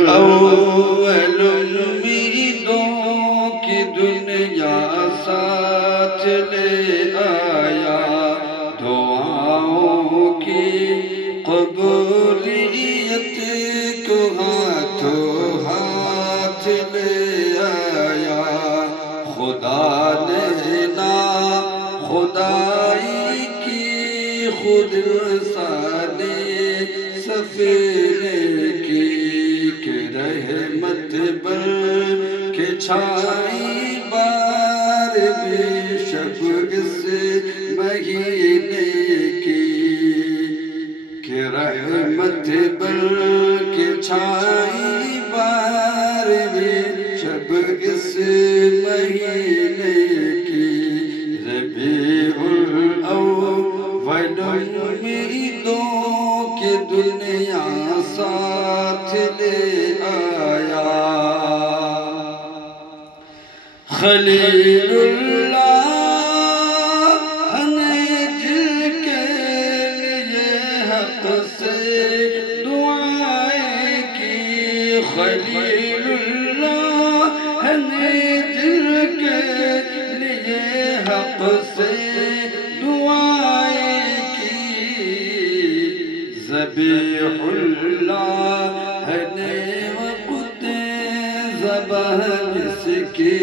اول امیدوں کی دنیا ساتھ لے آیا، دعاؤں کی قبولیت کو ہاتھوں ہاتھ لے آیا۔ خدا نے نا خدائی کی، خود انسانی سفینے کی، کہ رحمت بن کے چھائی بارہویں شب اس مہینے کی، کہ رحمت بن کے چھائی بارہویں شب اس مہینے کی۔ ربیع الاول امیدوں کی دنیا ساتھ لے آیا۔ خلیل اللہ نے جل کے لیے حق سے دعائیں کی، خلیل اللہ نے جل کے لیے حق سے دعائیں کی۔ ذبیح اللہ نے وقت ذبح اس کی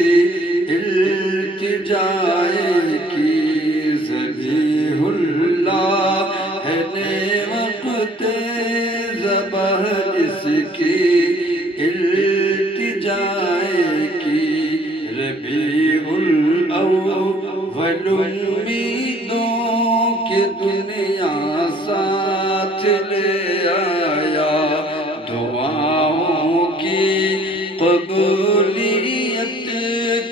التجائیں کی، ذبیح اللہ نے وقت ذبح اس کی التجائیں کی۔ ربیع الاول امیدوں کی دنیا ساتھ لے آیا، دعاؤں کی قبولیت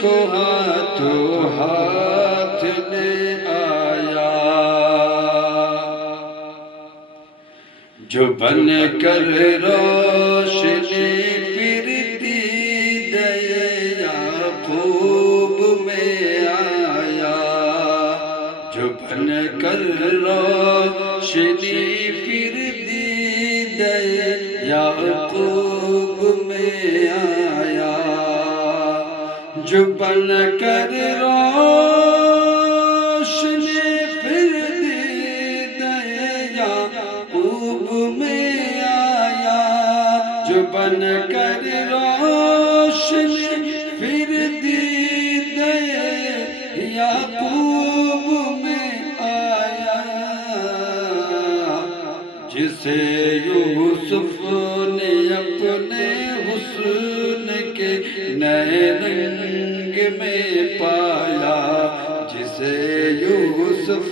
کو ہاتھوں ہاتھ لے آیا۔ جو بن کر روشنی پھرتی دے یعقوب میں آیا، جو بن کر روشنی پھرتی دے یعقوب میں آیا، جو بن کر روشنی پھرتی دے یعقوب میں آیا، جو بن کر روشنی پھرتی دے یعقوب میں آیا، جسے یوسف نے اپنے حسن کے نئے رنگ میں پایا، جسے یوسف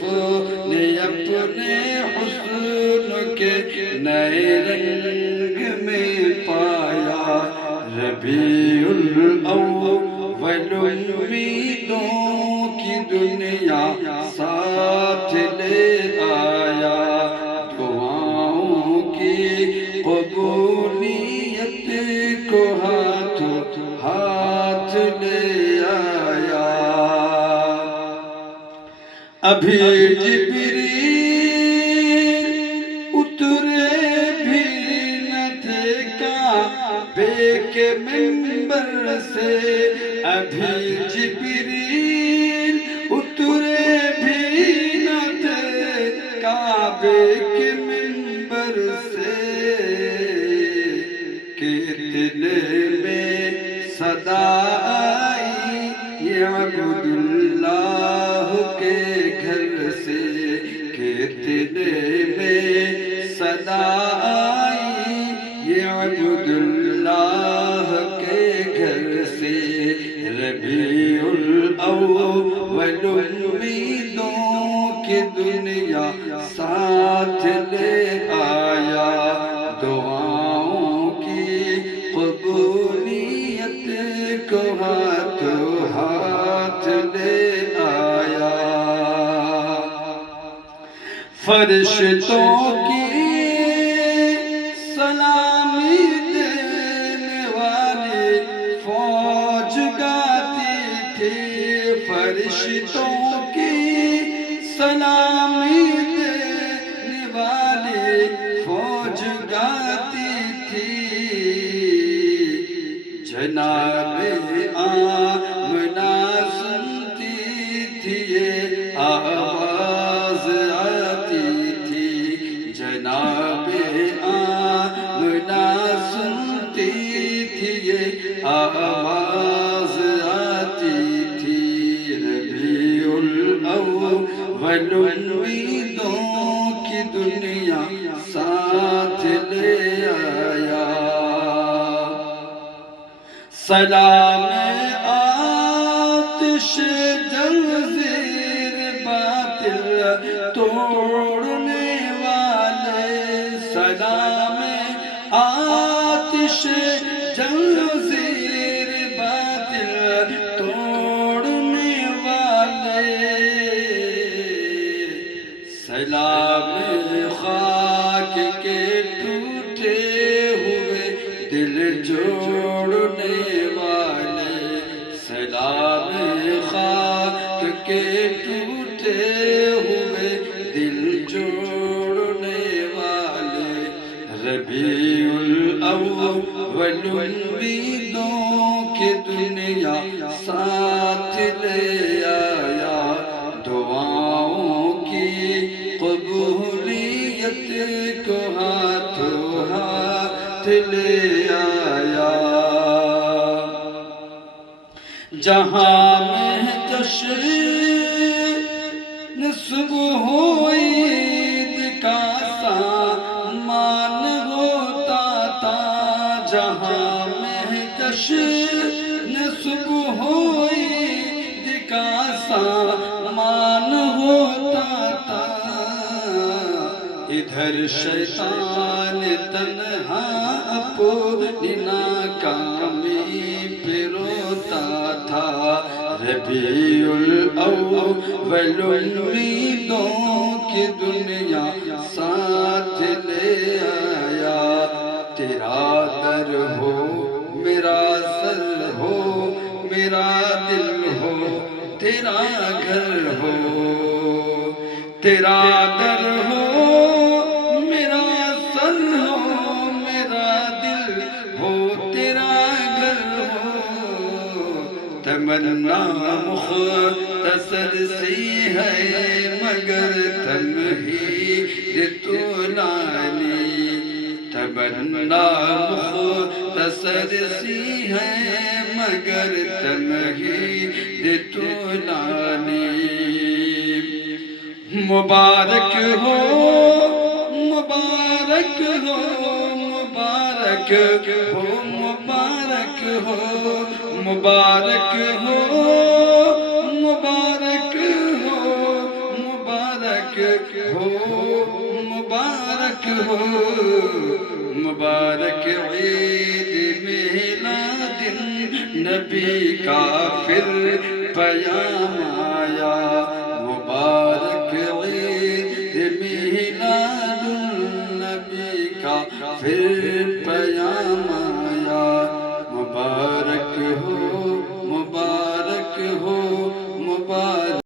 نے اپنے حسن کے نئے رنگ میں پایا۔ ربیع الاول امیدوں کی دنیا ساتھ لے آیا، دعاؤں کی قبولیت کو ہاتھوں ہاتھ لے آیا۔ ابھی جبریل اترے بھی نہ تھے کعبے کے منبر سے، ابھی جبریل اترے بھی نہ تھے کعبے کے منبر سے، کہ اتنے میں صدا آئی یعبد اللہ کے گھر سے، کہ اتنے میں صدا آئی یعبد اللہ کے گھر سے۔ ربیع الاول امیدوں کی دنیا ساتھ لے آیا، دعاؤں کی قبولیت کو ہاتھوں ہاتھ لے آیا۔ فرشتوں کی سلامی دینے والی فوج گاتی تھی، فرشتوں کی سلامی دینے والی فوج گاتی تھی، جناب آمنہ سنتی تھی یہ آواز آتی تھی، جناب آمنہ سنتی تھی یہ آواز آتی تھی۔ ربیع الاول امیدوں کی دنیا ساتھ لے آیا، سلام آتش جنزیر باطل توڑنے والے، سلام آتش جنزیر باطل توڑنے والے، سلام خاک کے ٹوٹے ہوئے دل جوڑنے والے، سلام خاک کے ٹوٹے ہوئے دل جوڑنے والے، ربیع الاول امیدوں کی دنیا ساتھ لے آیا، دعاؤں کی قبولیت کو ہاتھوں ہاتھ لے آیا، جہاں میں جشن صبح عید کا سامان ہوتا تھا، جہاں میں جشن صبح عید کا سامان ہوتا تھا، ادھر شیطان تنہا اپنی ناکامی پہ روتا تھا، ربیع الاول امیدوں کی دنیا ساتھ لے آیا، تیرا در ہو میرا سر ہو میرا دل ہو تیرا گھر ہو، تیرا در ہو میرا سر ہو میرا دل ہو تیرا گھر ہو، تمنا مختصر سی ہے مگر تمہید طولانی، تمنا مختصر سی ہے مگر تمہید طولانی، مبارک ہو مبارک ہو مبارک ہو مبارک ہو مبارک ہو مبارک ہو مبارک ہو مبارک ہو، مبارک عید میلاد نبی کا پھر پیام آیا، مبارک عید میلاد النبی کا پھر پیام